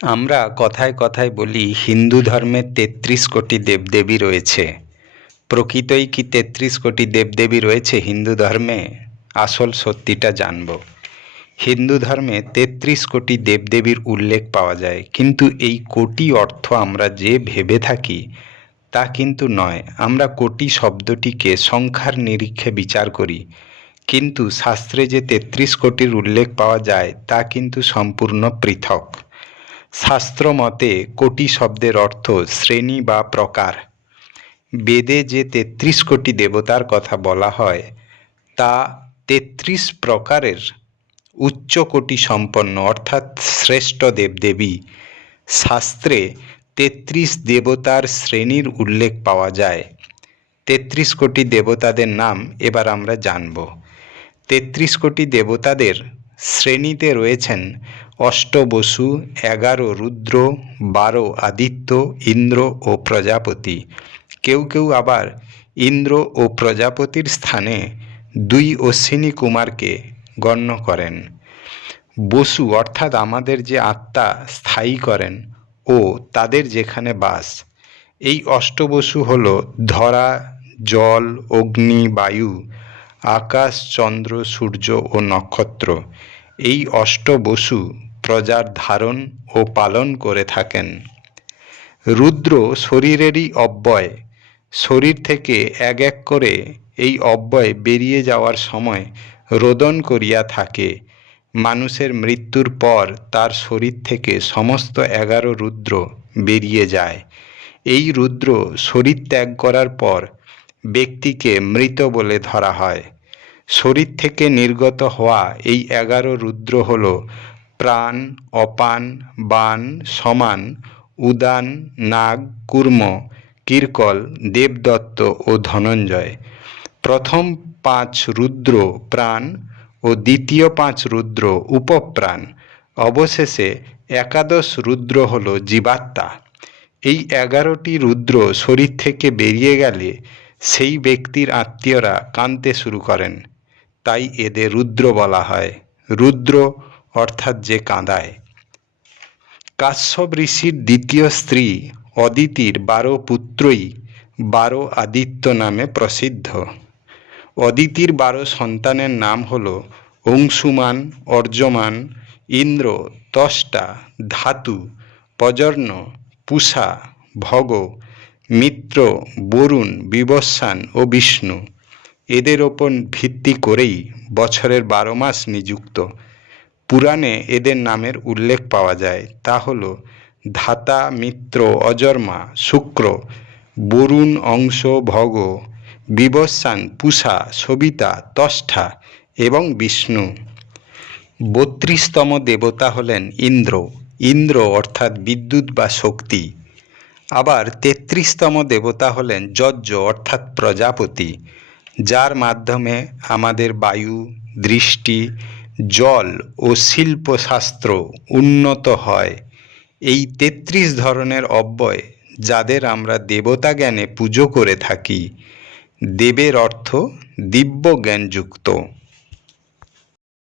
আমরা কথায় কথায় বলি হিন্দু ধর্মে ৩৩ কোটি দেবদেবী রয়েছে। প্রকৃতই কি ৩৩ কোটি দেবদেবী রয়েছে হিন্দু ধর্মে? আসল সত্যিটা জানব। হিন্দু ধর্মে ৩৩ কোটি দেবদেবীর উল্লেখ পাওয়া যায়, কিন্তু এই কোটি অর্থ আমরা যে ভেবে থাকি তা কিন্তু নয়। আমরা কোটি শব্দটিকে সংখ্যার নিরিখে বিচার করি, কিন্তু শাস্ত্রে যে ৩৩ কোটির উল্লেখ পাওয়া যায় তা কিন্তু সম্পূর্ণ পৃথক। শাস্ত্র মতে কোটি শব্দের অর্থ শ্রেণী বা প্রকার। বেদে যে ৩৩ কোটি দেবতার কথা বলা হয় তা ৩৩ প্রকারের উচ্চ কোটি সম্পন্ন, অর্থাৎ শ্রেষ্ঠ দেবদেবী। শাস্ত্রে ৩৩ দেবতার শ্রেণীর উল্লেখ পাওয়া যায়। ৩৩ কোটি দেবতাদের নাম এবার আমরা জানব। ৩৩ কোটি দেবতাদের শ্রেণীতে রয়েছেন অষ্টবসু, ১১ রুদ্র, ১২ আদিত্য, ইন্দ্র ও প্রজাপতি। কেউ কেউ আবার ইন্দ্র ও প্রজাপতির স্থানে ২ অশ্বিনী কুমারকে গণ্য করেন। বসু অর্থাৎ আমাদের যে আত্মা স্থায়ী করেন ও তাদের যেখানে বাস। এই অষ্টবসু হল ধরা, জল, অগ্নি, বায়ু, আকাশ, চন্দ্র, সূর্য ও নক্ষত্র। এই অষ্টবসু প্রজার ধারণ ও পালন করে থাকেন। রুদ্র শরীরেরই অব্যয়। শরীর থেকে এক এক করে এই অব্যয় বেরিয়ে যাওয়ার সময় রোদন করিয়া থাকে। মানুষের মৃত্যুর পর তার শরীর থেকে সমস্ত ১১ রুদ্র বেরিয়ে যায়। এই রুদ্র শরীর ত্যাগ করার পর ব্যক্তিকে মৃত বলে ধরা হয়। শরীর থেকে নির্গত হওয়া এই ১১ রুদ্র হল প্রাণ, অপান, বাণ, সমান, উদান, নাগ, কূর্ম, কিরকল, দেবদত্ত ও ধনঞ্জয়। প্রথম ৫ রুদ্র প্রাণ ও দ্বিতীয় ৫ রুদ্র উপপ্রাণ। অবশেষে একাদশ রুদ্র হল জীবাত্মা। এই ১১টি রুদ্র শরীর থেকে বেরিয়ে গেলে সেই ব্যক্তির আত্মীয়রা কাঁদতে শুরু করেন, তাই এদের রুদ্র বলা হয়। রুদ্র অর্থাৎ যে কাঁদায়। কাশ্যপ ঋষির দ্বিতীয় স্ত্রী অদিতির ১২ পুত্রই ১২ আদিত্য নামে প্রসিদ্ধ। অদিতির ১২ সন্তানের নাম হল অংশুমান, অর্যমান, ইন্দ্র, ত্বষ্টা, ধাতু, পর্জন্য, পূষা, ভগ, মিত্র, বরুণ, বিবস্বান ও বিষ্ণু। এদের ওপর ভিত্তি করেই বছরের ১২ মাস নিযুক্ত। পুরাণে এদের নামের উল্লেখ পাওয়া যায়, তা হল ধাতা, মিত্র, অজর্মা, শুক্র, বরুণ, অংশ, ভগ, বিবস্বান, পূষা, সবিতা, ত্বষ্টা এবং বিষ্ণু। ৩২তম দেবতা হলেন ইন্দ্র। ইন্দ্র অর্থাৎ বিদ্যুৎ বা শক্তি। আবার ৩৩তম দেবতা হলেন যজ্ঞ অর্থাৎ প্রজাপতি, যার মাধ্যমে আমাদের বায়ু, দৃষ্টি, জল ও শিল্পশাস্ত্র উন্নত হয়। এই ৩৩ ধরনের অব্যয় যাদের আমরা দেবতা জ্ঞানে পুজো করে থাকি। দেবের অর্থ দিব্য জ্ঞানযুক্ত।